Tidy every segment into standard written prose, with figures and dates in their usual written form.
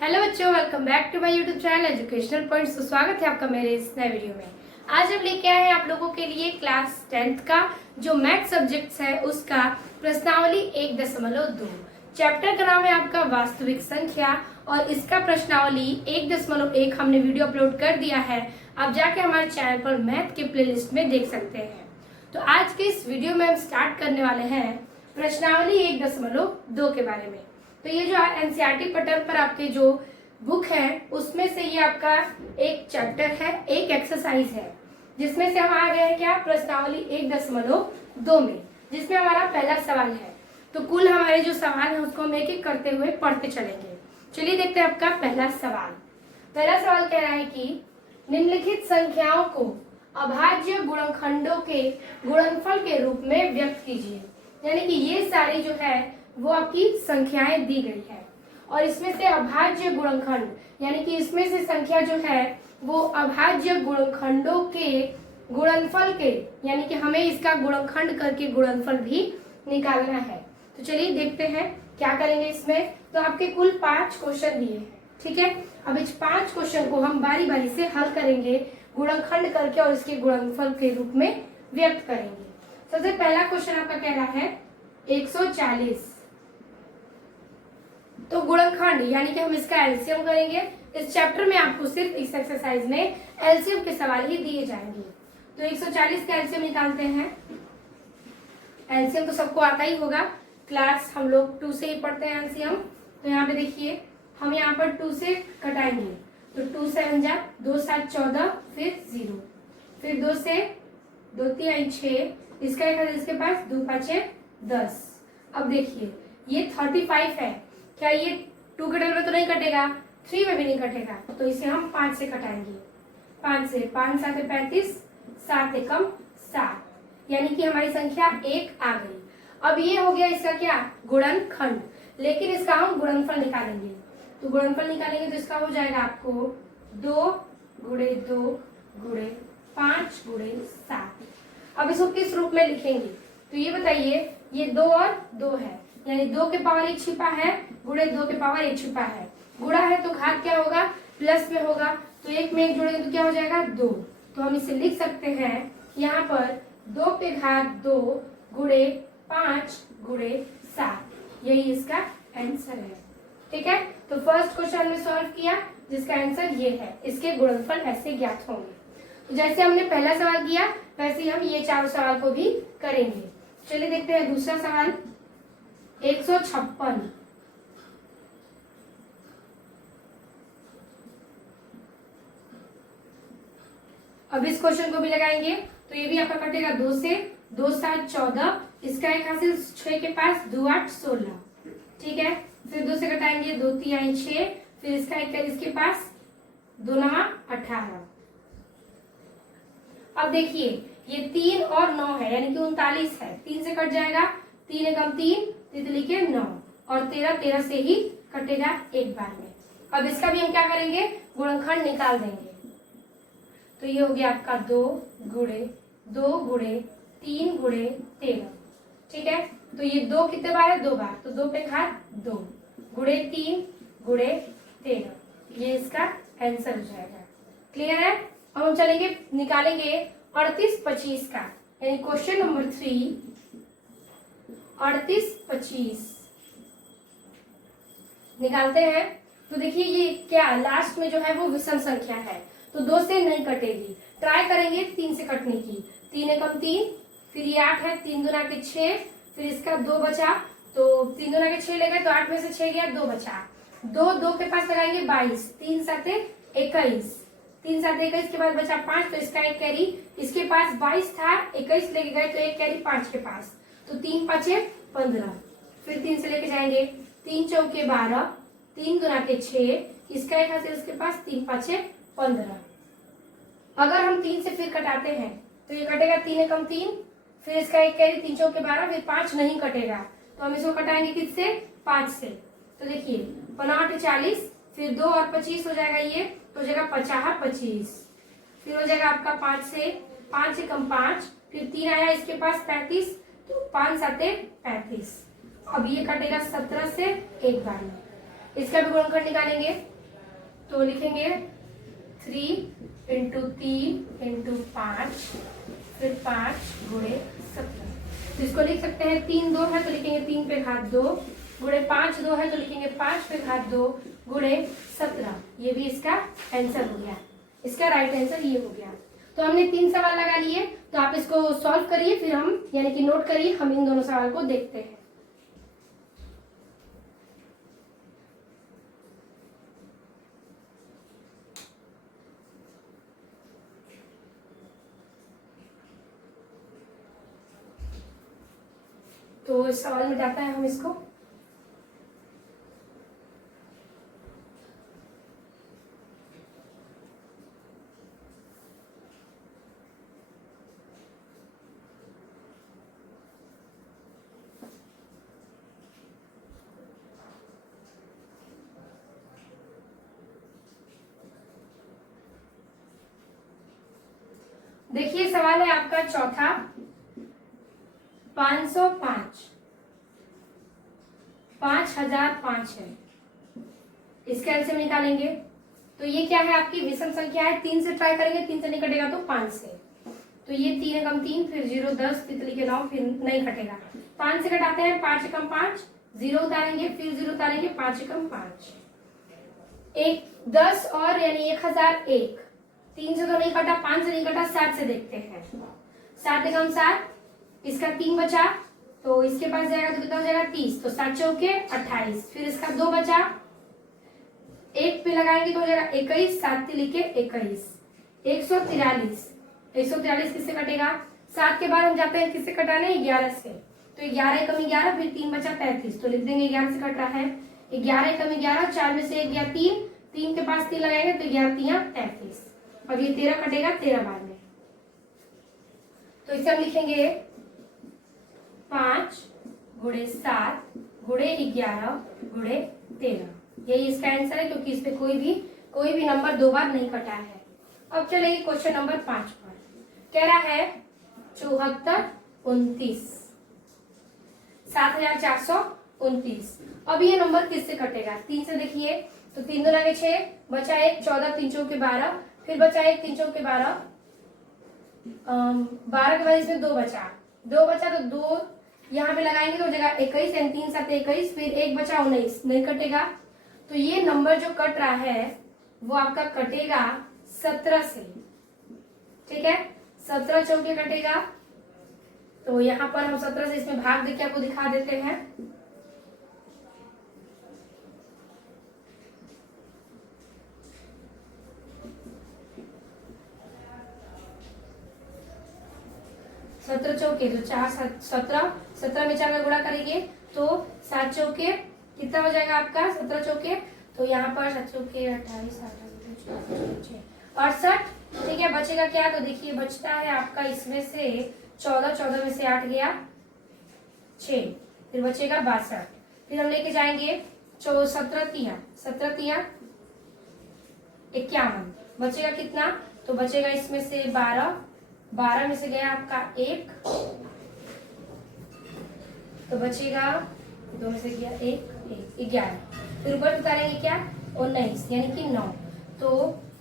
Hello बच्चों, welcome back to my YouTube channel Educational Points. तो स्वागत है आपका मेरे इस नए वीडियो में। आज हम लेके आए हैं आप लोगों के लिए क्लास 10th का जो मैथ सब्जेक्ट्स है उसका प्रश्नावली 1.2। चैप्टर का नाम है आपका वास्तविक संख्या और इसका प्रश्नावली 1.1 हमने वीडियो अपलोड कर दिया है। आप जाके हमारे चैनल पर मैथ के प्लेलिस्ट में देख सकते हैं। तो आज के इस वीडियो में हम स्टार्ट करने वाले हैं प्रश्नावली 1.2 के बारे में। तो ये जो एनसीईआरटी पैटर्न पर आपके जो बुक है उसमें से ये आपका एक चैप्टर है, एक एक्सरसाइज है जिसमें से हम आ गए हैं क्या प्रश्नावली 1.2 में, जिसमें हमारा पहला सवाल है। तो कुल हमारे जो सवाल है उसको हम एक एक करते हुए पढ़ते चलेंगे। चलिए देखते हैं आपका पहला सवाल। पहला सवाल कह रहा है कि निम्नलिखित संख्याओं को अभाज्य गुणनखंडों के गुणनफल के रूप में व्यक्त कीजिए। यानी कि ये सारी जो है वो आपकी संख्याएं दी गई है और इसमें से अभाज्य गुणनखंड यानी कि इसमें से संख्या जो है वो अभाज्य गुणनखंडों के गुणनफल के, यानी कि हमें इसका गुणनखंड करके गुणनफल भी निकालना है। तो चलिए देखते हैं क्या करेंगे इसमें। तो आपके कुल 5 क्वेश्चन दिए हैं, ठीक है। अब इस 5 क्वेश्चन को हम बारी बारी से हल करेंगे गुणनखंड करके और इसके गुणनफल के रूप में व्यक्त करेंगे। सबसे पहला क्वेश्चन आपका कह रहा है 140। तो गुणनखंड यानी कि हम इसका एलसीएम करेंगे। इस चैप्टर में आपको सिर्फ इस एक्सरसाइज में एलसीएम के सवाल ही दिए जाएंगे। तो 140 का एलसीएम निकालते हैं। एलसीएम तो सबको आता ही होगा, क्लास हम लोग 2 से ही पढ़ते हैं एलसीएम। तो यहाँ पे देखिए हम यहाँ पर 2 से कटाएंगे। तो 2 7 जा 2 7 14, फिर 0, फिर 2 से 2 3 6, इसका एक इसके पास 2 5 10। अब देखिए ये 35 है, क्या ये 2 के टेबल में तो नहीं कटेगा, 3 में भी नहीं कटेगा, तो इसे हम 5 से कटाएंगे। 5 से 5 7 35, 7 एकम 7, यानी कि हमारी संख्या 1 आ गई। अब ये हो गया इसका क्या गुणनखंड, लेकिन इसका हम गुणनफल निकालेंगे। तो गुणनफल निकालेंगे तो इसका हो जाएगा आपको 2 गुणे 2 गुणे 5 गुणे 7। अब इसको किस रूप में लिखेंगे तो ये बताइए, ये 2 और 2 है यानी 2 के पावर 1 छिपा है गुणे 2 के पावर 1 छिपा है। गुणा है तो घात क्या होगा, प्लस में होगा, तो 1 में 1 जोड़ेंगे तो क्या हो जाएगा 2। तो हम इसे लिख सकते हैं यहाँ पर 2 पे घात 2 गुणे 5 गुणे 7, यही इसका आंसर है। ठीक है, तो फर्स्ट क्वेश्चन हमने सॉल्व किया जिसका आंसर ये है। इसके गुणनफल ऐसे ज्ञात होंगे। तो जैसे हमने पहला सवाल किया वैसे ही हम ये 4 सवाल को भी करेंगे। चलिए देखते हैं दूसरा सवाल 156। अब इस क्वेश्चन को भी लगाएंगे तो ये भी आपका कटेगा 2 से 2 7 14, इसका एक हासिल 6 के पास 2 8 16, ठीक है। फिर 2 से कटाएंगे 2 3 6, फिर इसका एक इसके पास 2 9 18। अब देखिए ये 3 और 9 है यानी कि 39 है, 3 से कट जाएगा, 3 एकम 3, तितली के 9 और 13 से ही कटेगा एक बार में। अब इसका भी हम क्या करेंगे गुणनखंड निकाल देंगे। तो ये हो गया आपका 2 गुणे 2 गुणे 3 गुणे 13, ठीक है। तो ये 2 कितने बार है 2 बार, तो 2 पे घात 2 गुणे 3 गुणे 13, ये इसका आंसर हो जाएगा। क्लियर है। अब हम चलेंगे निकालेंगे 38 25 का, यानी क्वेश्चन नंबर 3 38 25 निकालते हैं। तो देखिए ये क्या लास्ट में जो है वो विषम संख्या है तो 2 से नहीं कटेगी, ट्राई करेंगे 3 से कटने की। 3 एकम 3, फिर ये 8 है, 3 दूना के 6, फिर इसका 2 बचा, तो 3 दूना के 6 ले गए तो 8 में से 6 गया, 2 बचा। 2 के पास लगाएंगे 22, 3 7 21, 3 7 21 के बाद बचा 5, तो इसका एक कैरी इसके पास 22 था, 21 लेके गए तो एक कैरी 5 के पास, तो 3 5 15, फिर 3 से लेके जाएंगे 3 चौके 12, 3 दूना के 6, इसका एक हासिल इसके पास 3 5 15। अगर हम 3 से फिर कटाते हैं तो ये कटेगा 3 एकम 3, फिर इसका एक कैरी 3 चौके 12, फिर 5 नहीं कटेगा तो हम इसको कटाएंगे किससे 5 से। तो देखिए 5 40, फिर 2 और 25 हो जाएगा, ये तो हो जाएगा 50 25, फिर हो जाएगा आपका 5 से 5 एकम 5, फिर 3 आया इसके पास 35, तो 5 7 35। अब ये कटेगा 17 से एक बार में। इसका भी गुणनखंड निकालेंगे तो लिखेंगे 3 × 3 × 5 फिर 5 × 17। तो इसको लिख सकते हैं 3 2 है तो लिखेंगे 3 पे घात 2 गुणे 5 2 है तो लिखेंगे 5 पे घात 2 गुणे 17। ये भी इसका आंसर हो गया, इसका राइट आंसर ये हो गया। तो हमने 3 सवाल लगा लिए, तो आप इसको सॉल्व करिए, फिर हम यानी कि नोट करिए, हम इन दोनों सवाल को देखते हैं। तो इस सवाल में जाता है हम इसको देखिए, सवाल है आपका चौथा 505 5005 है, इसका एलसीएम निकालेंगे। तो ये क्या है आपकी विषम संख्या है, 3 से ट्राई करेंगे, 3 से नहीं कटेगा तो 5 से। तो ये 3 कम 3 फिर 0 10 तितली के 9 फिर नहीं कटेगा। 5 से कटाते हैं, 5 कम 5 0 उतारेंगे, फिर 0 उतारेंगे, 5 कम 5 1 10 और यानी 1001। 3 से तो नहीं कटा, 5 से नहीं कटा, 7 से देखते हैं। 7 कम 7, इसका 3 बचा तो इसके पास जाएगा तो कितना हो जाएगा 30। तो 7 चौके 28, फिर इसका 2 बचा, 1 पे लगाएंगे तो हो जाएगा 21, 7 तिली के 21 143। 143 किससे कटेगा, 7 के बाद हम जाते हैं किससे कटाने 11 से। तो 11 कम 11 फिर 3 बचा 35, तो लिख देंगे 11 से कट रहा है। 11 कम 11, 4 में से 1 गया 3, 3 के पास 3 लगाएंगे तो 11 3 33 और ये 13 कटेगा 13 बाद में। तो इसे हम लिखेंगे 5 × 7 × 11 × 13। यही इसका आंसर है, क्योंकि इस पे कोई भी नंबर 2 बार नहीं कटा है। अब चलेंगे क्वेश्चन नंबर 5 पर। कह रहा है 74 29 7429। अब ये नंबर किससे कटेगा, 3 से देखिए तो 3 2 लगे 6 बचा 1 14 3 चौके 12 फिर बचा 1 3 चौके 12 12 के बाद इसमें 2 बचा तो 2 यहाँ पे लगाएंगे तो हो जाएगा 21 एंड 3 7 21 फिर 1 बचा 19 नहीं कटेगा। तो ये नंबर जो कट रहा है वो आपका कटेगा 17 से, ठीक है 17 चौके कटेगा। तो यहाँ पर हम 17 से इसमें भाग देके आपको दिखा देते हैं। सत्रह चौके तो 4 17 17 में 4 का गुणा करेंगे तो 7 चौके कितना हो जाएगा आपका 17 चौके। तो यहाँ पर 7 चौके 28 68, ठीक है। बचेगा क्या, तो देखिए बचता है आपका इसमें से 14 14 में से 8 गया 6 फिर बचेगा 62। फिर हम लेके जाएंगे 17 तिया 51 बचेगा कितना, तो बचेगा इसमें से 12 में से गया आपका 1 तो बचेगा 2 में से गया 1 11 फिर ऊपर उतारेंगे क्या 19 यानी कि 9। तो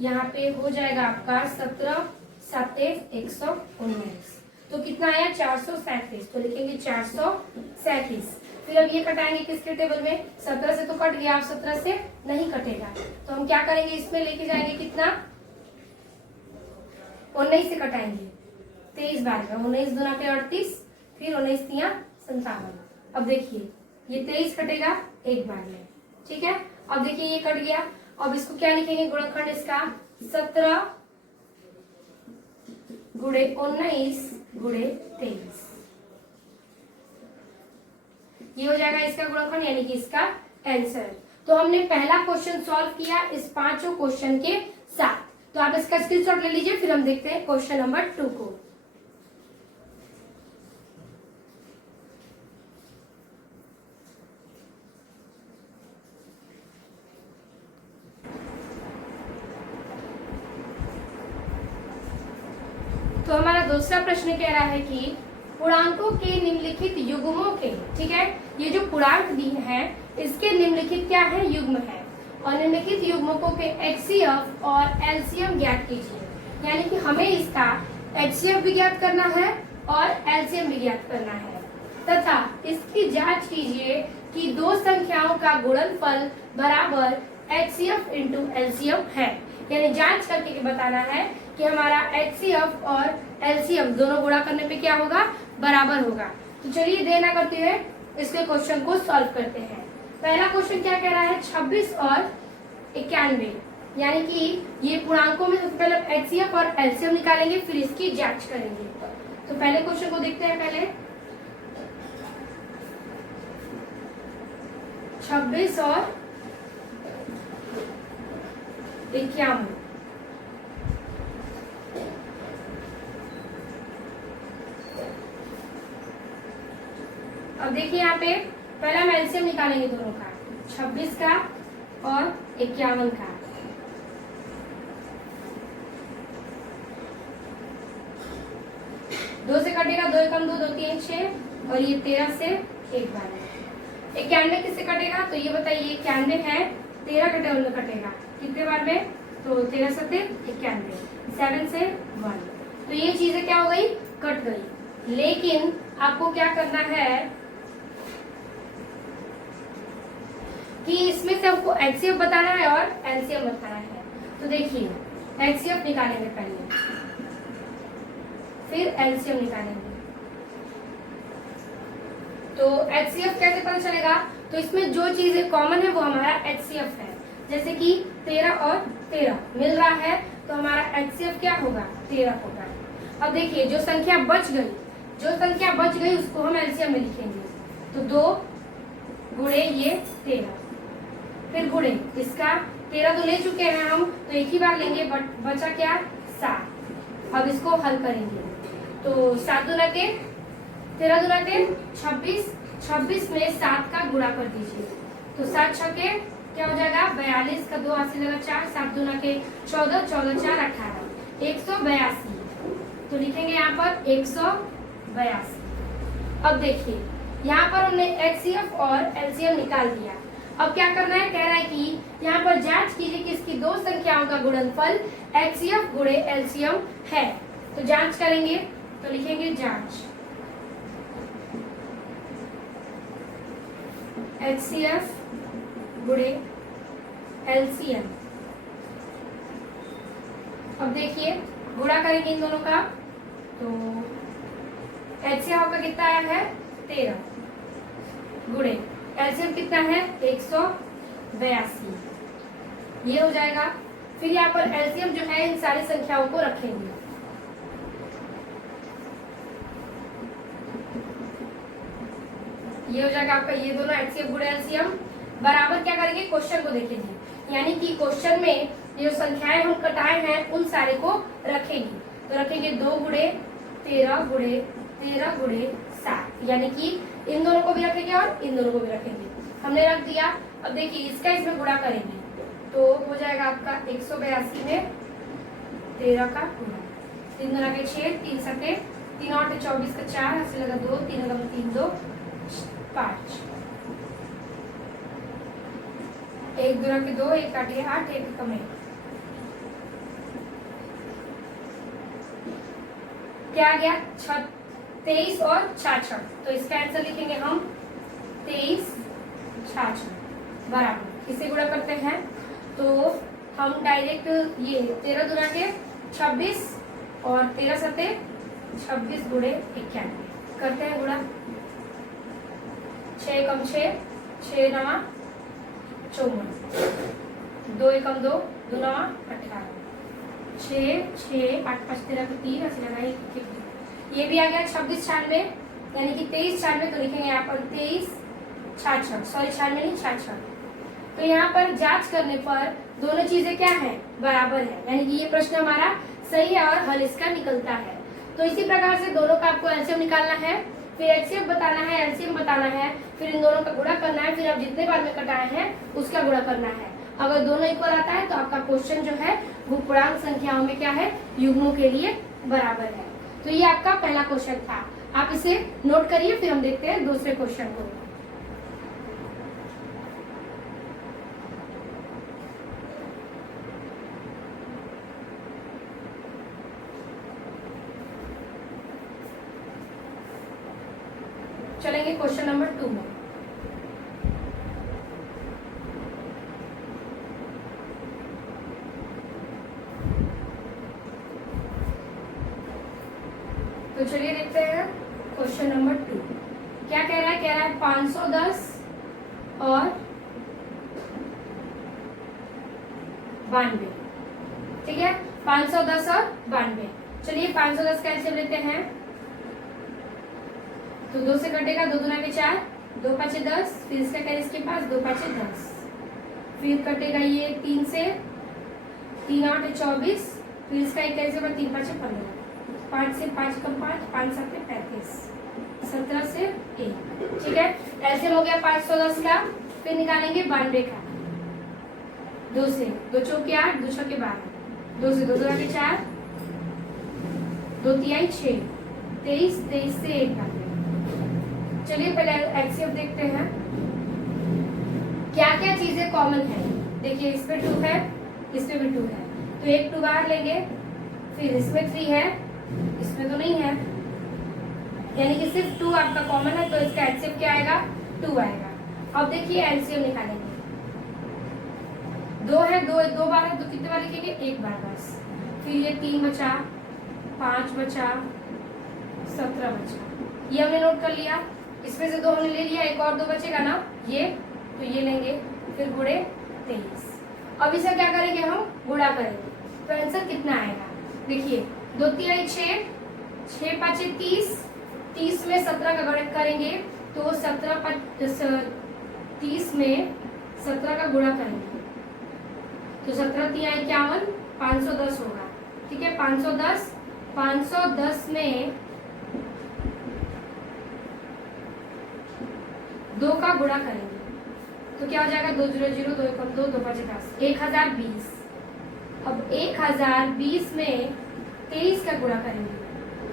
यहाँ पे हो जाएगा आपका 17 7 119। तो कितना आया 437। तो लिखेंगे 437। फिर अब ये कटाएंगे किसके टेबल में, 17 से तो कट गया, आप 17 से नहीं कटेगा। तो हम क्या करेंगे इसमें लेके जाएंगे कितना 19 से कटाएंगे 23 बार में 19 दूना के 38 फिर 19 तिया 57। अब देखिए ये 23 कटेगा एक बार में, ठीक है। अब देखिए ये कट गया। अब इसको क्या लिखेंगे गुणनखंड इसका 17 गुणे 19 गुणे 23। ये हो जाएगा इसका गुणनखंड यानी कि इसका आंसर। तो हमने पहला क्वेश्चन सॉल्व किया इस 5 क्वेश्चन के साथ। तो आप इसका स्क्रीनशॉट ले लीजिए, फिर हम देखते हैं क्वेश्चन नंबर 2 को। तो हमारा दूसरा प्रश्न कह रहा है कि पूर्णांकों के निम्नलिखित युग्मों के, ठीक है, ये जो पूर्णांक दिए हैं इसके निम्नलिखित क्या है युग्म है। और निम्नलिखित युग्मकों के HCF और LCM ज्ञात कीजिए। यानी कि हमें इसका HCF भी ज्ञात करना है और LCM भी ज्ञात करना है तथा इसकी जांच कीजिए कि दो संख्याओं का गुणनफल बराबर HCF इंटू LCM है। यानी जांच करके बताना है कि हमारा HCF और LCM दोनों गुणा करने पे क्या होगा, बराबर होगा। तो चलिए देर ना करते हुए इसके क्वेश्चन को सॉल्व करते हैं। पहला क्वेश्चन क्या कह रहा है, 26 और 91, यानी कि ये पूर्णांकों में सबसे पहले HCF और LCM निकालेंगे, फिर इसकी जांच करेंगे। तो पहले क्वेश्चन को देखते हैं। पहले 26 और 51, अब देखिए यहाँ पे पहला हम एलसीएम निकालेंगे दोनों का, 26 का और 51 का। दो से कटेगा, 2 एकम 2, 2 3 6, और ये 13 से 1 बार। 91 किससे कटेगा, तो ये बताइए 91 है, 13 कटे उनमें कटेगा कितने बार में, तो 13 सत्ते 91, 7 से 1। तो ये चीजें क्या हो गई, कट गई। लेकिन आपको क्या करना है कि इसमें से हमको HCF बताना है और LCM बताना है। तो देखिए HCF निकालेंगे पहले, फिर LCM निकालेंगे। तो HCF कैसे पता चलेगा, तो इसमें जो चीजें कॉमन है वो हमारा HCF है। जैसे कि 13 और 13 मिल रहा है, तो हमारा HCF क्या होगा, 13 होगा। अब देखिए जो संख्या बच गई उसको हम LCM में लिखेंगे। तो 2 गुणे ये 13, फिर गुणे इसका 13 तो ले चुके हैं हम, तो एक ही बार लेंगे, बट बचा क्या, 7। अब इसको हल करेंगे, तो 7 दूना के 13 दूना के 26, 26 में 7 का गुणा कर दीजिए। तो 7 छके क्या हो जाएगा, 42 का 2 हाथ से लगा 4, 7 दूना के 14, 14 4 18, 182। तो लिखेंगे यहाँ पर 182। अब देखिए यहाँ पर हमने HCF और LCM निकाल दिया। अब क्या करना है, कह रहा है कि यहाँ पर जांच कीजिए कि इसकी दो संख्याओं का गुणनफल HCF गुणे LCM है। तो जांच करेंगे, तो लिखेंगे जांच HCF गुणे LCM। अब देखिए गुणा करेंगे इन दोनों का, तो HCF आपका कितना आया है, 13, गुणे LCM कितना है, 182, ये हो जाएगा। फिर यहाँ पर LCM जो है इन सारी संख्याओं को रखेंगे। ये हो जाएगा आपका, ये दोनों HCF गुणे LCM बराबर क्या करेंगे, क्वेश्चन को देखेंगे। यानी कि क्वेश्चन में जो संख्याएं हम कटाए हैं उन सारे को रखेंगे। तो रखेंगे 2 गुणे 13 गुणे 13 गुणे 7, यानी कि इन दोनों को भी रखेंगे और इन दोनों को भी रखेंगे। हमने रख दिया। अब देखिए इसका इसमें गुणा करेंगे, तो हो जाएगा आपका 182 में 13 का गुणा, 3 दूना के 6, 3 सके 3 और 24 का 4 ऐसे लगा 2, 3 लगा 3 2 5, 1 दूना के 2, 1 काटे 8, 1 कम 1, क्या आ गया 23 और 66। तो इसका आंसर लिखेंगे हम 23 66 बराबर, किसे गुणा करते हैं, तो हम डायरेक्ट ये 13 दूना के 26 और 13 सते 26 गुणे 91 करते हैं गुणा। 6 कम 6, 6 नवा 54, 2 एकम 2, 2 नवा 18, 6 6 8 5 13 को 3 ऐसे लगाए, ये भी आ गया 26 96, यानी कि 23 96। तो लिखेंगे यहाँ पर 23 66, सॉरी 96 नहीं 66। तो यहाँ पर जांच करने पर दोनों चीजें क्या है, बराबर है, यानी कि ये प्रश्न हमारा सही है और हल इसका निकलता है। तो इसी प्रकार से दोनों का आपको एलसीएम निकालना है, फिर HCF बताना है, LCM बताना है, फिर इन दोनों का गुणा करना है, फिर आप जितने बार में कटाए हैं उसका गुणा करना है। अगर दोनों इक्वल आता है तो आपका क्वेश्चन जो है वो पूर्णांक संख्याओं में क्या है, युग्मों के लिए बराबर है। तो ये आपका पहला क्वेश्चन था, आप इसे नोट करिए, फिर हम देखते हैं दूसरे क्वेश्चन को। चलेंगे क्वेश्चन नंबर 2 में। तो चलिए देखते हैं क्वेश्चन नंबर 2 क्या कह रहा है। कह रहा है 510 और 92। ठीक है, 510 और 92। चलिए 510 का एलसीएम लेते हैं। तो 2 से कटेगा, 2 दूना के 4, 2 5 10, फिर इसका क्या इसके पास 2 5 10, फिर कटेगा ये 3 से, 3 8 24, फिर इसका एक कैसे होगा 3 5 15, 5 से 5 कम 5, 5 7 35, 17 से 1। ठीक है, एलसीएम हो गया 510 का। फिर निकालेंगे 92 का। 2 से 2 चौके 8, 2 छक्के 12, 2 से 2 दूना के 4, 2 तिहाई 6, 23, 23 से 1 काट। चलिए पहले एलसीएम देखते हैं क्या क्या चीजें कॉमन है। देखिए इसमें 2 है, इसमें भी 2 है, तो एक 2 बाहर लेंगे। फिर इसमें 3 है, इसमें तो नहीं है, यानी कि सिर्फ 2 आपका कॉमन है, तो इसका एलसीएम क्या आएगा 2 आएगा। अब देखिए एलसीएम निकालेंगे। 2 है, 2 बार है, तो कितने बार लिखेंगे 1 बार बस। फिर ये 3 बचा, 5 बचा, 17 बचा, ये हमने नोट कर लिया। इसमें से 2 हमने ले लिया, एक और 2 बचेगा ना ये, तो ये लेंगे। फिर गुणे 23। अब इसे क्या करेंगे हम गुणा करेंगे, तो आंसर कितना आएगा। देखिए 2 तिहाई 6, 6 5 30, 30 में 17 का गणित करेंगे, तो 30 में 17 का गुणा करेंगे, तो 17 तिहाई 51, 510 होगा। ठीक है, 510 में 2 का गुणा करेंगे, तो क्या हो जाएगा 2 0 0, 2 1 2, 2 5 10, 1020। अब 1020 में 23 का गुणा करेंगे,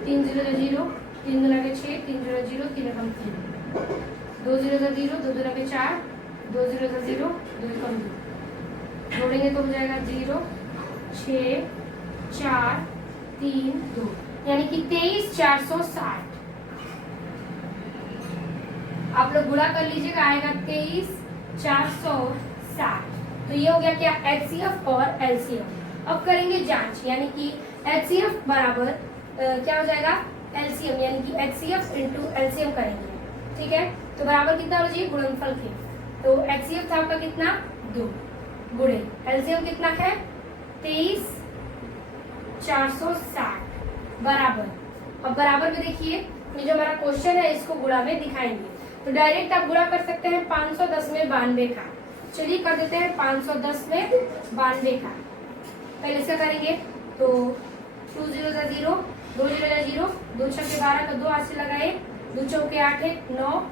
3 0 0, 3 दूना के 6, 3 0 0, 3 1 3, 2 0 0, 2 दूना के 4, 2 0 0, 2 1 2, जोड़ेंगे तो हो जाएगा 0 6 4 3 2, यानी कि 23 460। आप लोग गुणा कर लीजिएगा, आएगा 23 460। तो ये हो गया क्या एचसीएफ और एलसीएम। अब करेंगे जांच, यानी कि एचसीएफ बराबर क्या हो जाएगा एलसीएम, यानी कि एचसीएफ इंटू एलसीएम करेंगे। ठीक है, तो बराबर कितना हो जाएगा गुणनफल के, तो एचसीएफ था आपका कितना 2, गुणे एलसीएम कितना है 23 460 बराबर। अब बराबर में देखिए ये जो हमारा क्वेश्चन है इसको गुणा में दिखाएंगे, तो डायरेक्ट आप गुणा कर सकते हैं 510 में 92 का। चलिए कर देते हैं 510 में 92 का। पहले इसका करेंगे तो 2 0 0, 2 0 0, 2 छक्के 12 का 2 हाथ से लगाए, 2 चौके 8 9,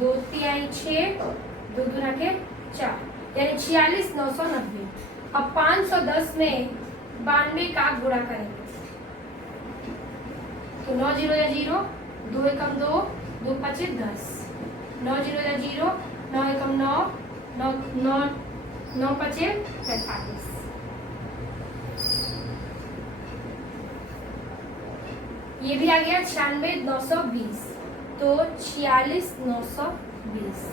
2 तिहाई 6, 2 दूना के 4, यानी 46 990। अब 510 में 92 का गुणा करेंगे, तो 9 0 0, 2 1 2, 2 5 10, 9 0 0, 9 1 9, 9 9 9 5 45। ये भी आ गया 96 920, तो 46 920।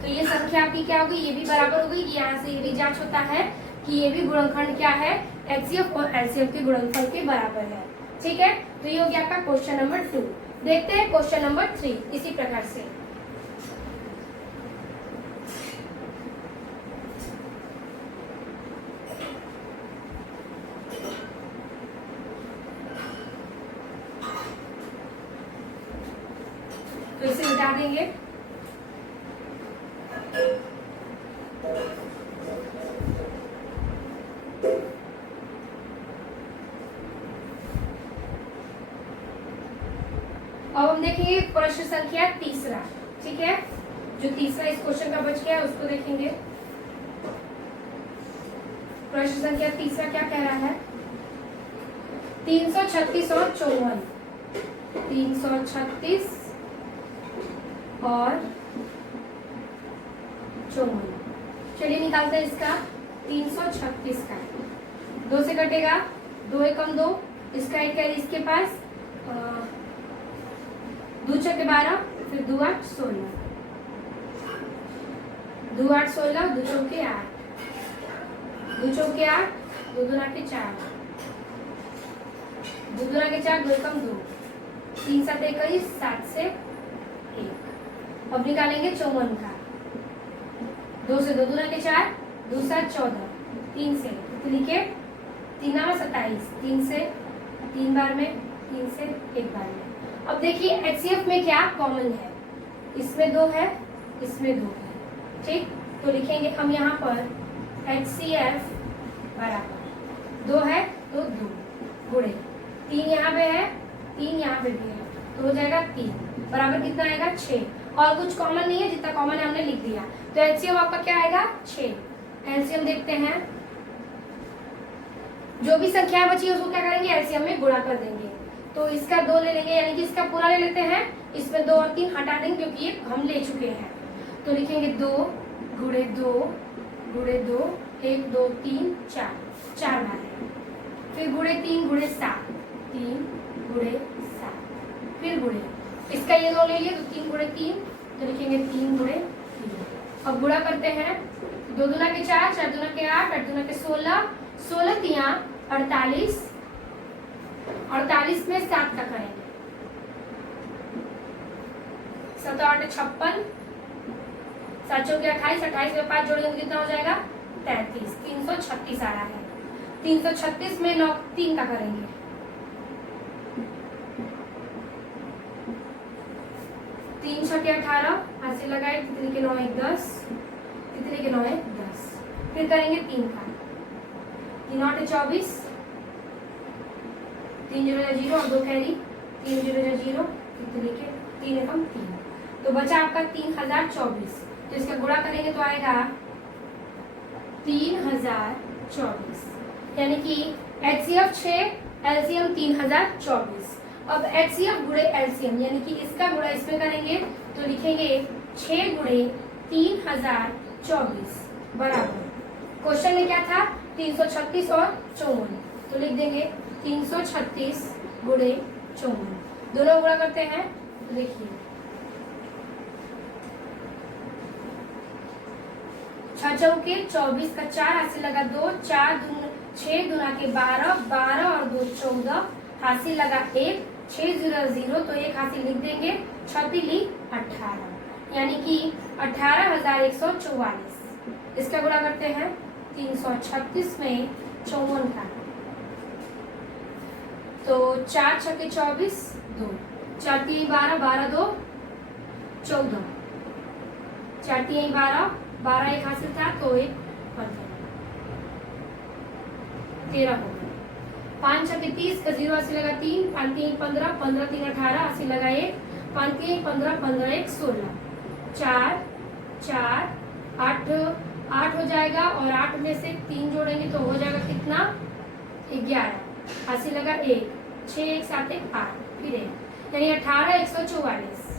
तो ये संख्या आपकी क्या होगी, ये भी बराबर हो गई। यहाँ से ये भी जांच होता है कि ये भी गुणनखंड क्या है एचसीएफ और एलसीएम के गुणनफल के बराबर है। ठीक है, तो ये हो गया आपका क्वेश्चन नंबर 2। देखते हैं क्वेश्चन नंबर 3 इसी प्रकार से। तो इसे मिटा देंगे। अब हम देखेंगे प्रश्न संख्या 3। ठीक है, जो तीसरा इस क्वेश्चन का बच गया उसको देखेंगे। प्रश्न संख्या 3 क्या कह रहा है, 336 और 54, 336 और 54। चलिए निकालते हैं इसका 336 का। 2 से कटेगा, 2 1 2, इसका एक कैरी इसके पास 2 चौके 12, फिर 2 8 16, 2 8 16, 2 चौके 8, 2 चौके 8, 2 दूना के 4, 2 दूना के 4, 2 एकम 2, 3 7 21, 7 से 1। अब निकालेंगे 54 का। 2 से 2 दूना के 4, 2 7 14, 3 से तो लिखे 3 27, 3 से 3 बार में, 3 से 1 बार में। अब देखिए HCF में क्या कॉमन है, इसमें 2 है, इसमें 2 है, ठीक। तो लिखेंगे हम यहाँ पर HCF बराबर 2 है तो 2 गुणे 3 यहाँ पे है, 3 यहाँ पे भी है, तो हो जाएगा 3 बराबर कितना आएगा 6। और कुछ कॉमन नहीं है, जितना कॉमन है हमने लिख दिया। तो HCF आपका क्या आएगा 6। एलसीएम देखते हैं, जो भी संख्या बची है उसको क्या करेंगे एलसीएम में गुणा कर देंगे। तो इसका 2 ले लेंगे, यानी कि इसका पूरा ले लेते हैं, इसमें 2 और 3 हटा देंगे क्योंकि ये हम ले चुके हैं। तो लिखेंगे 2 गुणे 2 गुणे 2, 1 2 3 4, 4 बार है। फिर गुणे 3 गुणे 7, 3 गुणे 7, फिर गुणे इसका ये 2 ले लिए तो 3 गुणे 3, तो लिखेंगे 3 गुणे 3। अब गुणा करते हैं, 2 दूना के 4, 4 दूना के 8, 8 दूना के 16, 16 तिया 48, 48 में 7 का करेंगे, 7 8 56, 7 चौके 28, 28 में 5 जोड़ेंगे कितना हो जाएगा 33, 336 आ रहा है। 336 में 9 3 का करेंगे, 3 छठे 18, हाथ से लगाए, कितने के 9 1 10, कितने के 9 1 10, फिर करेंगे 3 का, 3 8 24, 3 0 0 और 2 कैरी, 3 0 0, कितने के 3 एकम 3, तो बचा आपका 3024। तो इसका गुणा करेंगे तो आएगा 3024, यानी कि HCF 6 एलसीएम 3024। अब HCF गुणे एलसीएम यानी कि इसका गुणा इसमें करेंगे तो लिखेंगे 6 गुणे 3024 बराबर, क्वेश्चन में क्या था 336 और 54, तो लिख देंगे 336 गुणे 54, दोनों गुणा करते हैं। देखिए 6 चौके 24 का 4, हाथ से लगा 2, 4 6 दूना के 12, 12 और 2 14, हाथ से लगा 1, 6 0 0, तो एक हाथ से लिख देंगे, 6 तिली 18, यानी कि 18,144। इसका गुणा करते हैं 336 में 54 का, तो 4 छक्के 24, 2 4 3 12, 12 2 14, 4 3 12, 12 एक हासिल था तो 1 13 हो गया। 5 छक्के 30 का 0 हासिल लगा 3, 5 3 15, 15 3 18, हासिल लगा 1, 5 3 15, 15 1 16, 4 4 8 8 हो जाएगा, और 8 में से 3 जोड़ेंगे तो हो जाएगा कितना 11, हासिल लगा 1, 6 1 7 1 8, फिर 1, यानी 18,144।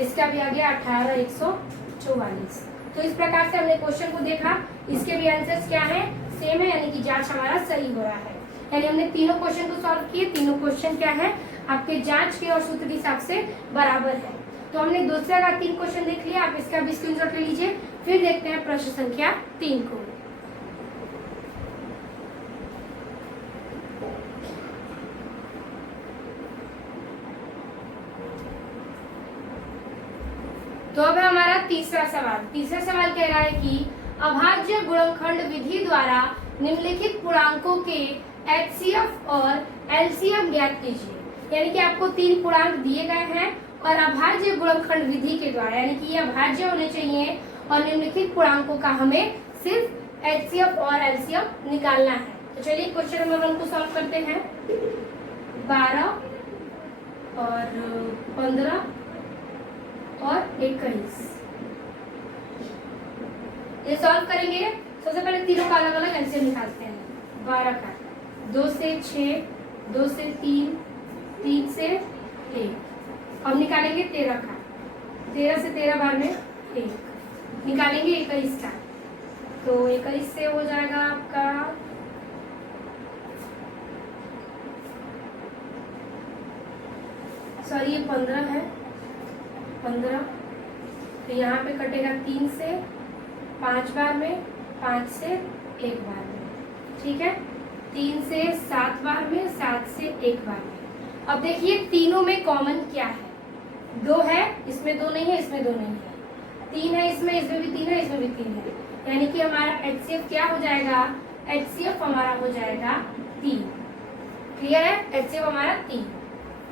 इसका भी आ गया 18,144। तो इस प्रकार से हमने क्वेश्चन को देखा, इसके भी आंसर्स क्या है सेम है, यानी कि जांच हमारा सही हो रहा है। यानी हमने तीनों क्वेश्चन को सॉल्व किए, तीनों क्वेश्चन क्या है आपके जांच के और सूत्र के हिसाब से बराबर है। तो हमने दूसरा का 3 क्वेश्चन देख लिया, आप इसका भी स्क्रीनशॉट ले लीजिए। फिर देखते हैं प्रश्न संख्या 3 को। तो अब है हमारा तीसरा सवाल। तीसरा सवाल कह रहा है कि अभाज्य गुणनखंड विधि द्वारा निम्नलिखित पूर्णांकों के HCF और LCM ज्ञात कीजिए। यानी कि आपको 3 पूर्णांक दिए गए हैं और अभाज्य गुणनखंड विधि के द्वारा, यानी कि ये अभाज्य होने चाहिए और निम्नलिखित पूर्णांकों का हमें सिर्फ HCF और LCM निकालना है। तो चलिए क्वेश्चन नंबर 1 को सॉल्व करते हैं। 12 और 15 और 21 ये सॉल्व करेंगे। सबसे पहले तीनों का अलग अलग एलसीएम निकालते हैं। 12 का 2 से 6, 2 से 3, 3 से 1। अब निकालेंगे 13 का, 13 से 13 बार में 1। निकालेंगे 21 का, तो 21 से हो जाएगा आपका 17 सॉरी, ये 15 है, 15। तो यहाँ पे कटेगा 3 से 5 बार में, 5 से 1 बार में, ठीक है। 3 से 7 बार में, 7 से 1 बार में। अब देखिए तीनों में कॉमन क्या है, 2 है, इसमें 2 नहीं है, इसमें 2 नहीं है, 3 है इसमें भी 3 है, इसमें भी 3 है, यानी कि हमारा HCF क्या हो जाएगा, HCF हमारा हो जाएगा 3। क्लियर है, HCF हमारा 3।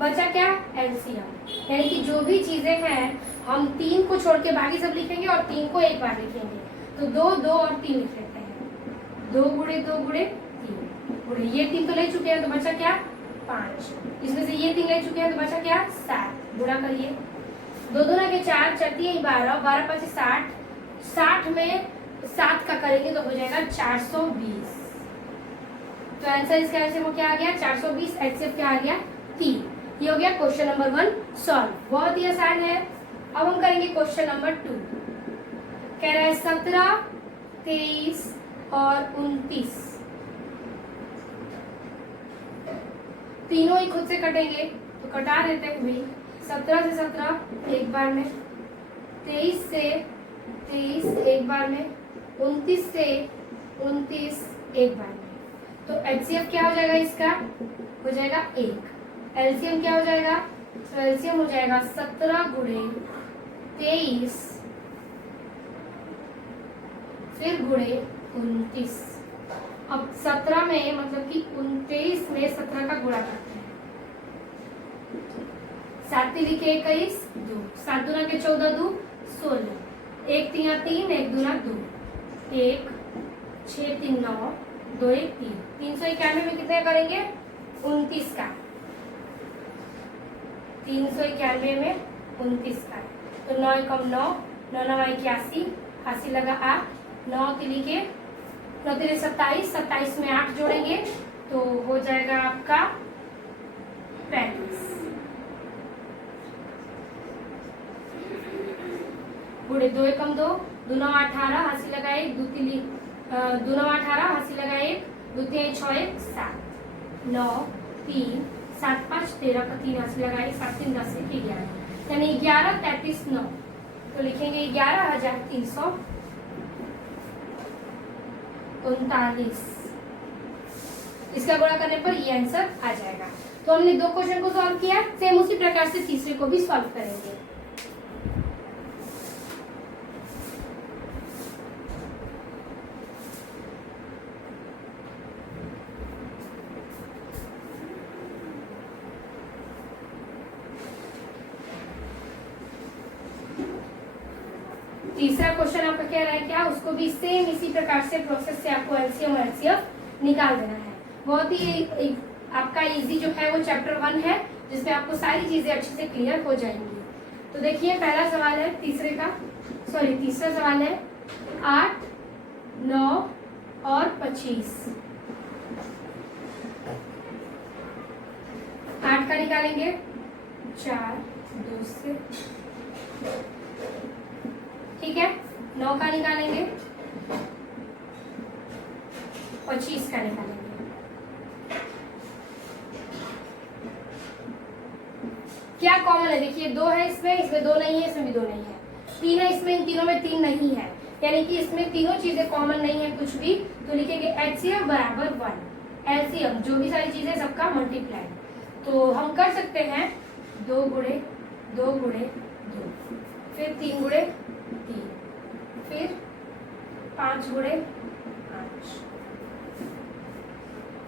बचा क्या, LCM, यानी कि जो भी चीजें हैं हम 3 को छोड़ के बाकी सब लिखेंगे और 3 को एक बार लिखेंगे। तो 2, 2 और 3 लिख लेते हैं, 2 गुणे 2 गुणे 3 गुणे, ये 3 तो ले चुके हैं, तो बचा क्या 5, इसमें से ये 3 ले चुके हैं, तो बचा क्या 7। गुणा करिए, 2 दूना के 4, 4 3 12, 12 5 60, 60 में 7 का करेंगे तो हो जाएगा 420। तो आंसर इसका एलसीएम क्या आ गया 420, एचसीएफ क्या आ गया 3। ये हो गया क्वेश्चन नंबर 1 सॉल्व, बहुत ही आसान है। अब हम करेंगे क्वेश्चन नंबर 2। कह रहा है 17, 23 और 29 तीनों ही खुद से कटेंगे, तो कटा देते हैं भाई। 17 से 17 एक बार में, 23 से 23 एक बार में, 29 से 29 एक बार में। तो एचसीएफ क्या हो जाएगा इसका, हो जाएगा 1। एलसीएम क्या हो जाएगा, तो एलसीएम हो जाएगा 17 गुणे 23 फिर गुणे 29। अब 17 में मतलब कि 29 में 17 का गुणा करते हैं, 7 लिखे 21 2, 7 दूना के 14 2 16, 1 3 3, 1 दूना 2, 1 6 3 9, 2 1 3, 391 में कितने करेंगे 29 का, 391 में 29 का। तो 9 कम 9, 9 9 81, 80 लगा 8, 9 तिली के 9 तिली 27, 27 में 8 जोड़ेंगे तो हो जाएगा आपका 35। गुणे 2 कम 2, 2 9 18, 80 लगा 1, 2 तिली 2 9 18, 80 लगा 1, 2 3 6 1 7, 9 3 7 5 13 का 3 80 लगाए, 7 3 10 1 11, यानी 11 33 9, तो लिखेंगे 11,339। इसका गुणा करने पर ये आंसर आ जाएगा। तो हमने 2 क्वेश्चन को सॉल्व किया, सेम उसी प्रकार से तीसरे को भी सॉल्व करेंगे। तीसरा क्वेश्चन आपका कह रहा है क्या, उसको भी सेम इसी प्रकार से प्रोसेस से आपको एलसीएम और एचसीएफ निकाल देना है। बहुत ही आपका इजी जो है वो चैप्टर 1 है, जिसमें आपको सारी चीजें अच्छे से क्लियर हो जाएंगी। तो देखिए पहला सवाल है तीसरा सवाल है 8 9 और 25। 8 का निकालेंगे 4 2 से, ठीक है। 9 का निकालेंगे, 25 का निकालेंगे। क्या कॉमन है, देखिए 2 है इसमें 2 नहीं है, इसमें भी 2 नहीं है, 3 है इसमें, इन तीनों में 3 नहीं है, यानी कि इसमें तीनों चीजें कॉमन नहीं है कुछ भी। तो लिखेंगे एचसीएफ बराबर 1। एलसीएम जो भी सारी चीजें सबका मल्टीप्लाई, तो हम कर सकते हैं 2 गुणे 2 गुणे 2, फिर 3 गुणे 3, फिर 5 गुणे 5,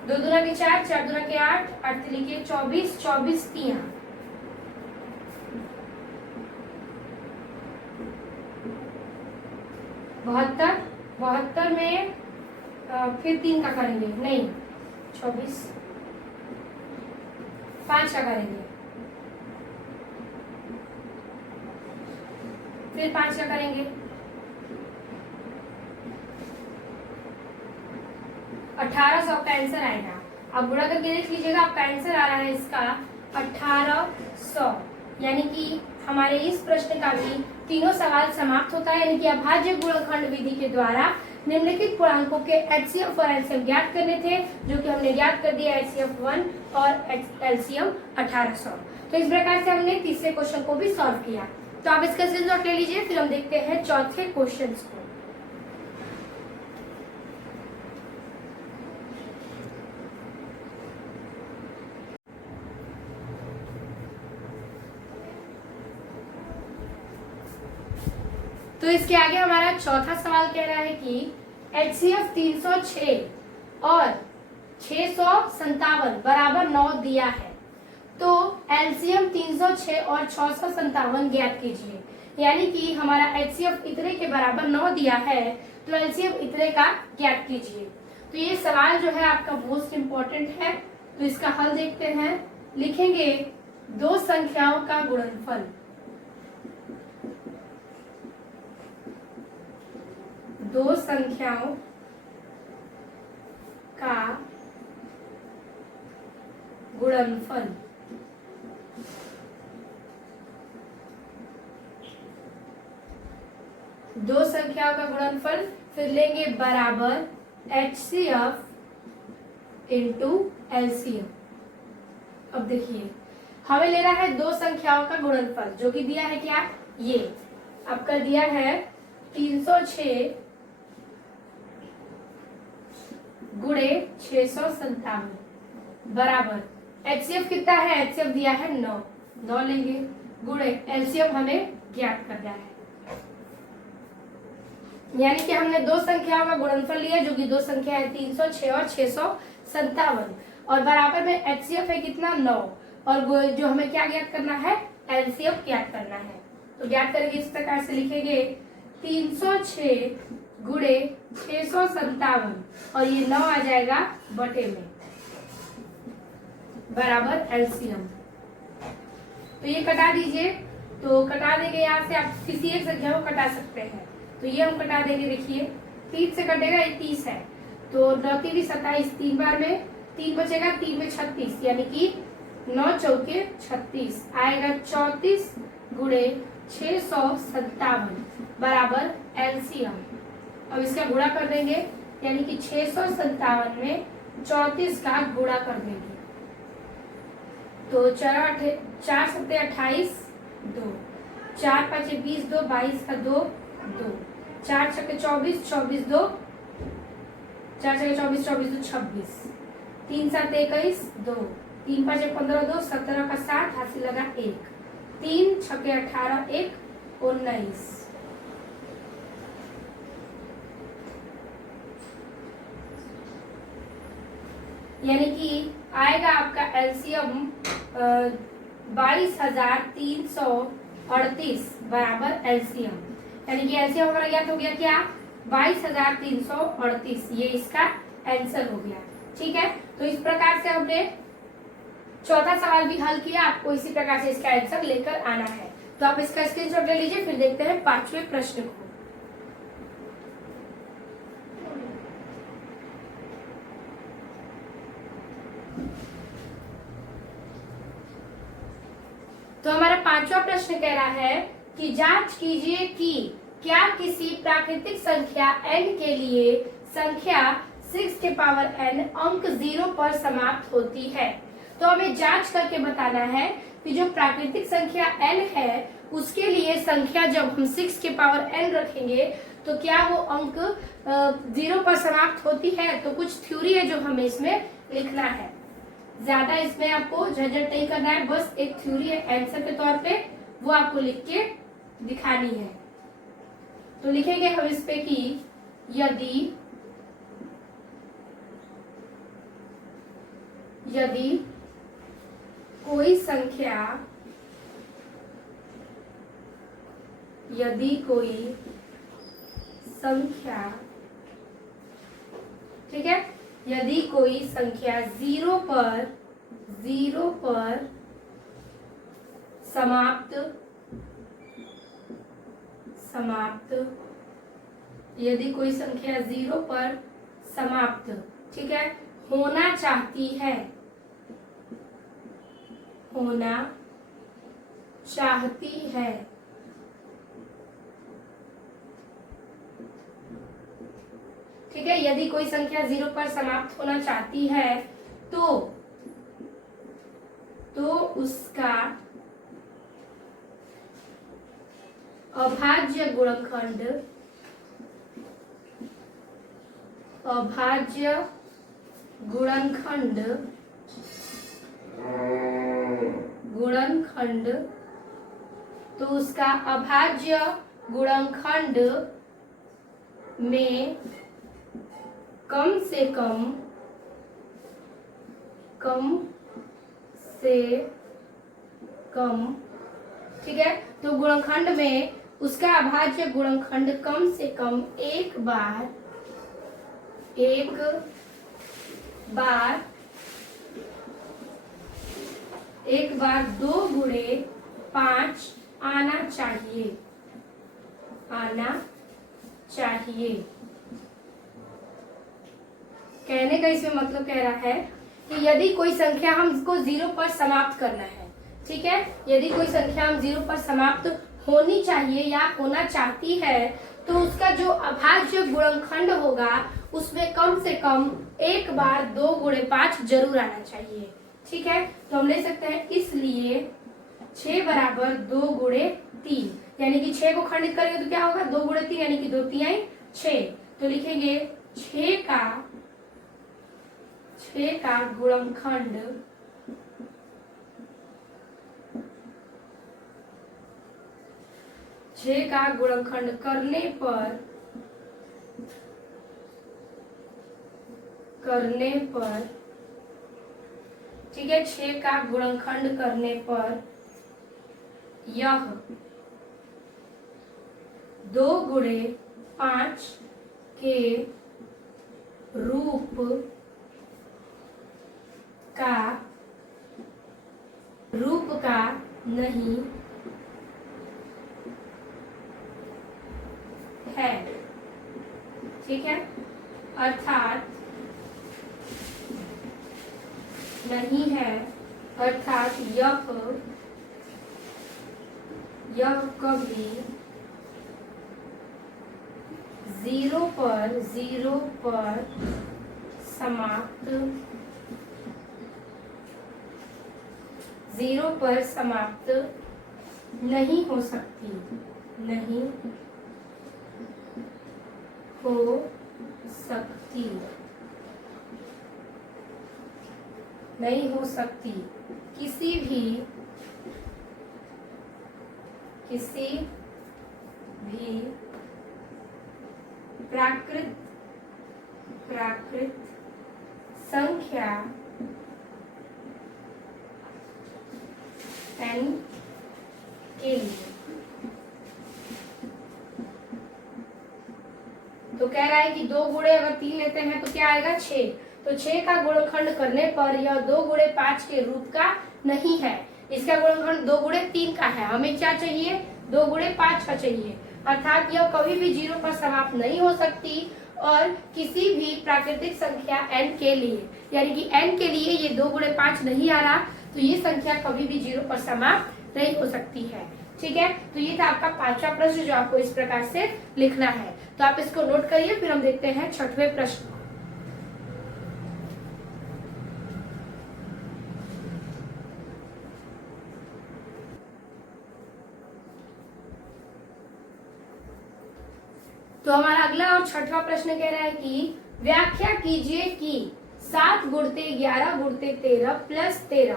2 दूना के 4, 4 दूना के 8, 8 तिली के 24, 24 3 72, 72 में फिर 3 का करेंगे, नहीं 24, 5 का करेंगे, फिर 5 का करेंगे, 1800 आपका आंसर आएगा। अब गुणा करके देख लीजिएगा, आपका आंसर आ रहा है इसका 1800, यानी कि हमारे इस प्रश्न का भी तीनों सवाल समाप्त होता है, यानी कि अभाज्य गुणनखंड विधि के द्वारा निम्नलिखित पूर्णांकों के HCF और LCM ज्ञात करने थे, जो कि हमने ज्ञात कर दिया HCF 1 और LCM 1800। तो इस प्रकार से हमने तीसरे क्वेश्चन को भी सॉल्व किया। तो आप इसका स्क्रीनशॉट ले लीजिए, फिर हम देखते हैं चौथे क्वेश्चन को। तो इसके आगे हमारा चौथा सवाल कह रहा है कि HCF 306 और 657 बराबर 9 दिया है, तो LCM 306 और 657 ज्ञात कीजिए। यानी कि हमारा HCF इतने के बराबर 9 दिया है, तो LCM इतने का ज्ञात कीजिए। तो ये सवाल जो है आपका मोस्ट इम्पोर्टेंट है। तो इसका हल देखते हैं। लिखेंगे दो संख्याओं का गुणनफल, दो संख्याओं का गुणनफल। दो संख्याओं का गुणनफल, फिर लेंगे बराबर HCF इंटू LCM। अब देखिए हमें लेना है दो संख्याओं का गुणनफल, जो कि दिया है क्या, ये आपका दिया है 306 गुणे 657 बराबर HCF कितना है, HCF दिया है 9 लेंगे, गुणे LCM हमें ज्ञात करना है। यानी कि हमने दो संख्याओं का गुणनफल लिया, जो कि दो संख्या है 306 और 657, और बराबर में HCF है कितना, 9, और जो हमें क्या ज्ञात करना है, LCM ज्ञात करना है। तो ज्ञात करेंगे इस प्रकार से, लिखेंगे 306 गुणे 657 और ये 9 आ जाएगा बटे में, बराबर LCM। तो ये कटा दीजिए। तो कटा देंगे, यहाँ से आप किसी एक संख्या को कटा सकते हैं। तो ये हम कटा देंगे, देखिए 30 से कटेगा, ये 30 है, तो 9 3 27, 3 बार में 3 बचेगा, 3 में 36, यानी कि 9 चौके 36 आएगा। 34 गुणे 657 बराबर LCM। अब इसका गुणा कर देंगे, यानी कि 657 में 34 का गुणा कर देंगे। तो 4 सत्ते 28, 2, 4 5 20, 2 22 का 2, 4 छक्के 24, 24 2, 4 छक्के 24, 24 2 26, 3 7 21, 2, 3 5 15 2, 17 का 7, हाथ से लगा 1, 3 छक्के 18 1, 19। यानी कि आएगा आपका LCM 22,338 बराबर LCM। यानी कि LCM हमारा ज्ञात हो गया क्या, 22,338। ये इसका आंसर हो गया। ठीक है, तो इस प्रकार से हमने चौथा सवाल भी हल किया। आपको इसी प्रकार से इसका आंसर लेकर आना है। तो आप इसका स्क्रीनशॉट ले लीजिए, फिर देखते हैं पांचवें प्रश्न को। तो हमारा पांचवा प्रश्न कह रहा है कि जांच कीजिए कि क्या किसी प्राकृतिक संख्या n के लिए संख्या 6 के पावर n अंक 0 पर समाप्त होती है। तो हमें जांच करके बताना है कि जो प्राकृतिक संख्या n है उसके लिए संख्या जब हम 6 के पावर n रखेंगे तो क्या वो अंक 0 पर समाप्त होती है। तो कुछ थ्योरी है जो हमें इसमें लिखना है। ज्यादा इसमें आपको झंझट नहीं करना है, बस एक थ्योरी है आंसर के तौर पे, वो आपको लिख के दिखानी है। तो लिखेंगे हम इस पे कि यदि कोई संख्या ठीक है, यदि कोई संख्या 0 पर समाप्त यदि कोई संख्या 0 पर समाप्त ठीक है होना चाहती है ठीक है, यदि कोई संख्या 0 पर समाप्त होना चाहती है तो उसका अभाज्य गुणनखंड तो उसका अभाज्य गुणनखंड में कम से कम, ठीक है, तो गुणनखंड में उसका अभाज्य गुणनखंड कम से कम एक बार 2 गुणे 5 आना चाहिए। कहने का इसमें मतलब कह रहा है कि यदि कोई संख्या हमको 0 पर समाप्त करना है, ठीक है, यदि कोई संख्या हम 0 पर समाप्त होनी चाहिए या होना चाहती है तो उसका जो अभाज्य गुणनखंड होगा उसमें कम से कम एक बार 2 गुणे 5 जरूर आना चाहिए। ठीक है, तो हम ले सकते हैं इसलिए 6 बराबर 2 गुणे 3, यानी कि 6 को खंडित करेंगे तो क्या होगा 2 गुणे 3 यानी कि 2 तिहाई 6। तो लिखेंगे 6 का गुणनखंड करने पर ठीक है, 6 का गुणनखंड करने पर यह 2 गुणे 5 के रूप का नहीं है। ठीक है, अर्थात नहीं है, अर्थात यह कभी 0 पर समाप्त नहीं हो सकती, नहीं हो सकती किसी भी प्राकृत संख्या n के लिए। तो कह रहा है कि 2 गुणे अगर 3 लेते हैं तो क्या आएगा 6, तो 6 का गुणनखंड करने पर यह 2 गुणे 5 के रूप का नहीं है। इसका गुणनखंड 2 गुणे 3 का है, हमें क्या चाहिए 2 गुणे 5 का चाहिए, अर्थात यह कभी भी 0 पर समाप्त नहीं हो सकती और किसी भी प्राकृतिक संख्या n के लिए, यानी कि n के लिए ये 2 गुणे 5 नहीं आ रहा, तो ये संख्या कभी भी 0 पर समाप्त नहीं हो सकती है। ठीक है, तो ये था आपका 5वां प्रश्न जो आपको इस प्रकार से लिखना है। तो आप इसको नोट करिए, फिर हम देखते हैं 6वें प्रश्न। तो हमारा अगला और 6वां प्रश्न कह रहा है कि व्याख्या कीजिए कि 7 गुणते 11 गुणते 13 प्लस 13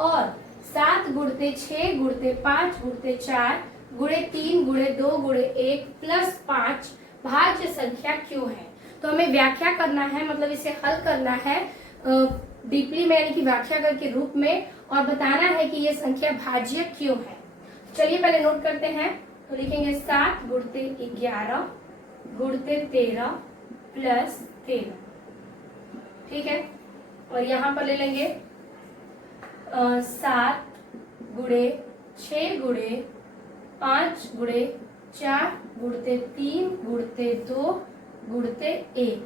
और 7 गुणते 6 गुणते 5 गुणते 4 गुणे 3 गुणे 2 गुणे 1 प्लस 5 भाज्य संख्या क्यों है। तो हमें व्याख्या करना है, मतलब इसे हल करना है डीपली में, यानी कि व्याख्या के रूप में, और बताना है कि ये संख्या भाज्य क्यों है। चलिए पहले नोट करते हैं। तो लिखेंगे 7 गुणते 11 गुणते 13 प्लस 13, ठीक है, और यहाँ पर ले लेंगे 7 गुणे 6 गुणे 5 गुणे 4 गुणते 3 गुणते 2 गुणते 1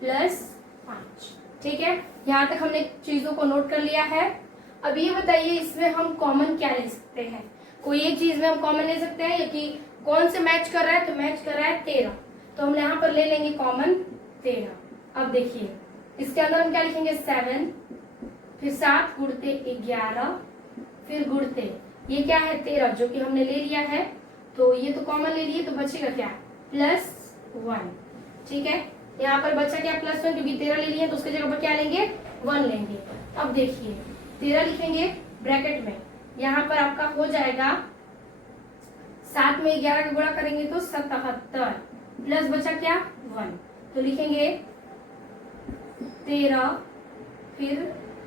प्लस 5। ठीक है, यहाँ तक हमने चीजों को नोट कर लिया है। अब ये बताइए इसमें हम कॉमन क्या ले सकते हैं। कोई एक चीज में हम कॉमन ले सकते हैं, कि कौन से मैच कर रहा है, तो मैच कर रहा है 13, तो हम यहाँ पर ले लेंगे कॉमन 13। अब देखिए इसके अंदर हम क्या लिखेंगे 7, फिर 7 गुणते 11, फिर गुणते ये क्या है 13 जो कि हमने ले लिया है, तो ये तो कॉमन ले लिए तो बचेगा क्या +1। ठीक है, यहाँ पर बचा क्या +1 क्योंकि 13 ले लिए तो उसके जगह पर क्या लेंगे 1 लेंगे। अब देखिए 13 लिखेंगे ब्रैकेट में, यहाँ पर आपका हो जाएगा 7 में 11 का गुणा करेंगे तो 77 प्लस बचा क्या 1, तो लिखेंगे 13 फिर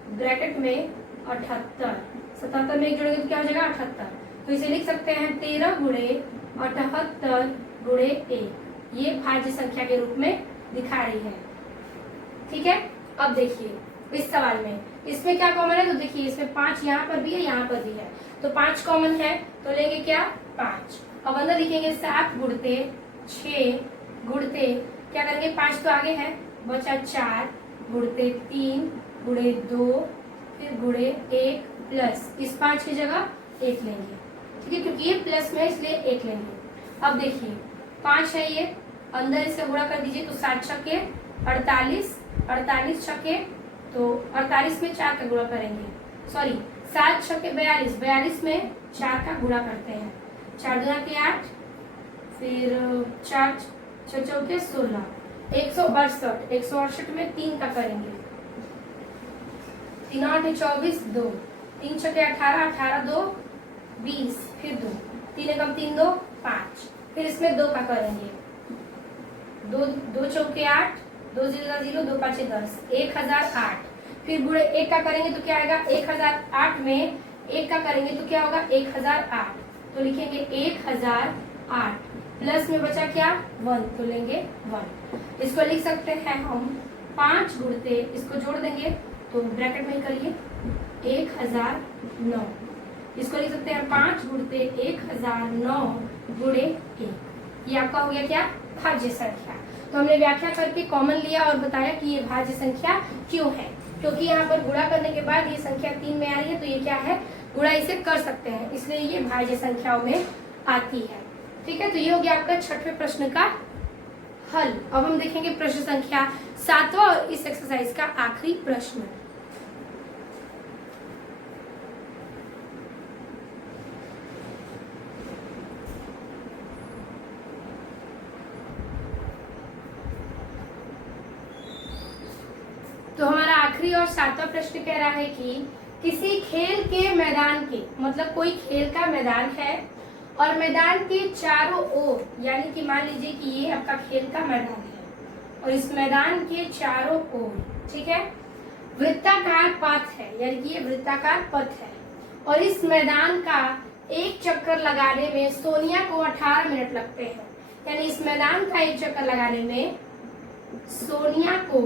ब्रैकेट में 78, 77 में 1 जोड़ेंगे तो क्या हो जाएगा 78, तो इसे लिख सकते हैं 13 गुणे 78 गुणे 1, ये भाज्य संख्या के रूप में दिखा रही है। ठीक है, अब देखिए इस सवाल में इसमें क्या कॉमन है, तो देखिए इसमें 5 यहाँ पर भी है यहाँ पर भी है, तो 5 कॉमन है तो लेंगे क्या 5। अब अंदर लिखेंगे 7 गुणते 6 गुणते क्या करेंगे 5 तो आगे है बचा 4 गुणते 3 गुणे 2 फिर गुणे 1 प्लस इस 5 की जगह 1 लेंगे। ठीक है, क्योंकि ये प्लस में इसलिए 1 लेंगे। अब देखिए 5 है ये, अंदर इसका गुणा कर दीजिए तो 7 छक्के 48, 48 छक्के तो 48 में 4 का गुणा करेंगे, सॉरी 7 छक्के 42, 42 में 4 का गुणा करते हैं, 4 दूना के 8, फिर 4 6 चौके 16, 168, 168 में 3 का करेंगे, 3 8 24 2, 3 छक्के 18, 18 2 20, फिर 2 3 एकम 3 2 5, फिर इसमें 2 का करेंगे, 2 चौके 8, 2 0 0 2 5 10, 1008, फिर गुणे 1 का करेंगे तो क्या आएगा 1008 में 1 का करेंगे तो क्या होगा 1008, तो लिखेंगे 1008 प्लस में बचा क्या 1 तो लेंगे 1। इसको लिख सकते हैं हम 5 गुणते इसको जोड़ देंगे तो ब्रैकेट में करिए 1009, इसको लिख सकते हैं 5 गुणते 1009 गुणे 1, ये आपका हो गया क्या भाज्य संख्या। तो हमने व्याख्या करके कॉमन लिया और बताया कि ये भाज्य संख्या क्यों है, क्योंकि यहाँ पर गुणा करने के बाद ये संख्या 3 में आ रही है तो ये क्या है गुणा इसे कर सकते हैं, इसलिए ये भाज्य संख्याओं में आती है। ठीक है, तो ये हो गया आपका 6वें प्रश्न का हल। अब हम देखेंगे प्रश्न संख्या 7वां और इस एक्सरसाइज का आखिरी प्रश्न। तो हमारा आखिरी और 7वां प्रश्न कह रहा है कि किसी खेल के मैदान के, मतलब कोई खेल का मैदान है और मैदान के चारों ओर, यानी कि मान लीजिए कि ये आपका खेल का मैदान है और इस मैदान के चारों ओर, ठीक है, वृत्ताकार पथ है, यानी कि ये वृत्ताकार पथ है और इस मैदान का एक चक्कर लगाने में सोनिया को 18 मिनट लगते हैं, यानी इस मैदान का एक चक्कर लगाने में सोनिया को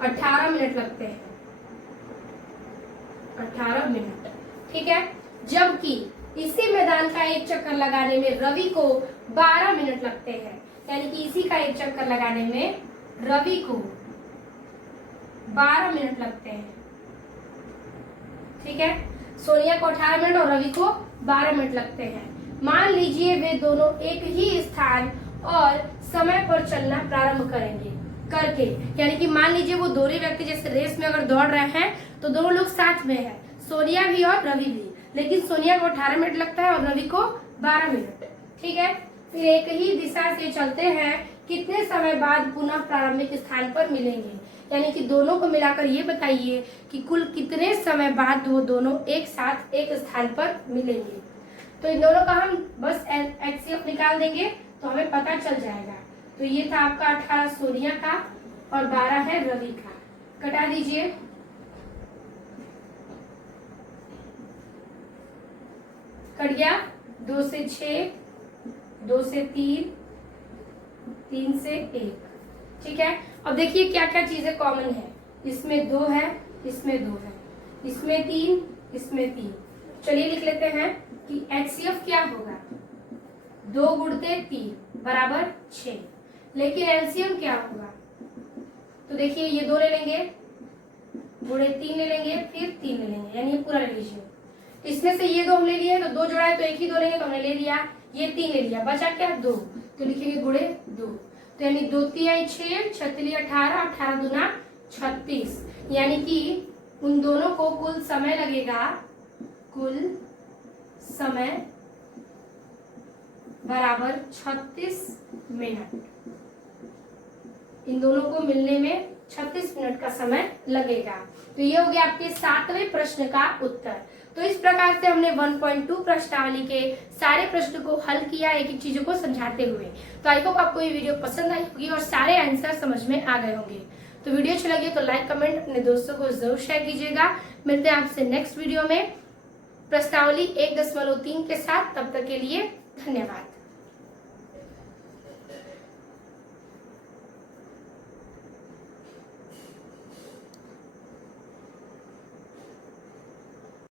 18 मिनट लगते हैं, 18 मिनट। ठीक है, जबकि इसी मैदान का एक चक्कर लगाने में रवि को 12 मिनट लगते हैं, यानी कि इसी का एक चक्कर लगाने में रवि को 12 मिनट लगते हैं। ठीक है, सोनिया को 18 मिनट और रवि को 12 मिनट लगते हैं। मान लीजिए वे दोनों एक ही स्थान और समय पर चलना प्रारंभ करेंगे करके, यानी कि मान लीजिए वो दोनों व्यक्ति जैसे रेस में अगर दौड़ रहे हैं तो दोनों लोग साथ में है, सोनिया भी और रवि भी, लेकिन सोनिया को 18 मिनट लगता है और रवि को 12 मिनट। ठीक है, फिर एक ही दिशा से चलते हैं, कितने समय बाद पुनः प्रारंभिक स्थान पर मिलेंगे, यानी कि दोनों को मिलाकर ये बताइए कि कुल कितने समय बाद वो दोनों एक साथ एक स्थान पर मिलेंगे। तो इन दोनों का हम बस HCF निकाल देंगे तो हमें पता चल जाएगा। तो ये था आपका 18 सोनिया का और 12 है रवि का, कटा दीजिए। कट गया, 2 से 6, 2 से 3, 3 से 1। ठीक है, अब देखिए क्या क्या चीजें कॉमन है, इसमें 2 है, इसमें 2 है, इसमें 3, इसमें 3। चलिए लिख लेते हैं कि HCF क्या होगा 2 गुणते 3 बराबर 6, लेकिन LCM क्या होगा, तो देखिए ये 2 ले लेंगे, गुणे 3 ले लेंगे, फिर 3 ले लेंगे, यानी ये पूरा ले लीजिए। इसमें से ये 2 हम ले लिए तो 2 जोड़ा है तो एक ही 2 लेंगे तो हमने ले लिया, ये 3 ले लिया, बचा क्या 2, तो लिखेंगे गुणे 2, तो यानी 2 तिहाई 6, 6 तिली 18, 18 दूना 36, यानी कि उन दोनों को कुल समय लगेगा, कुल समय बराबर 36 मिनट। इन दोनों को मिलने में 36 मिनट का समय लगेगा। तो ये हो गया आपके 7वें प्रश्न का उत्तर। तो इस प्रकार से हमने 1.2 प्रश्नावली के सारे प्रश्न को हल किया, एक एक चीजों को समझाते हुए। तो आई होप आपको ये वीडियो पसंद आई होगी और सारे आंसर समझ में आ गए होंगे। तो वीडियो अच्छी लगी तो लाइक कमेंट अपने दोस्तों को जरूर शेयर कीजिएगा। मिलते हैं आपसे नेक्स्ट वीडियो में प्रश्नावली 1.3 के साथ। तब तक के लिए धन्यवाद।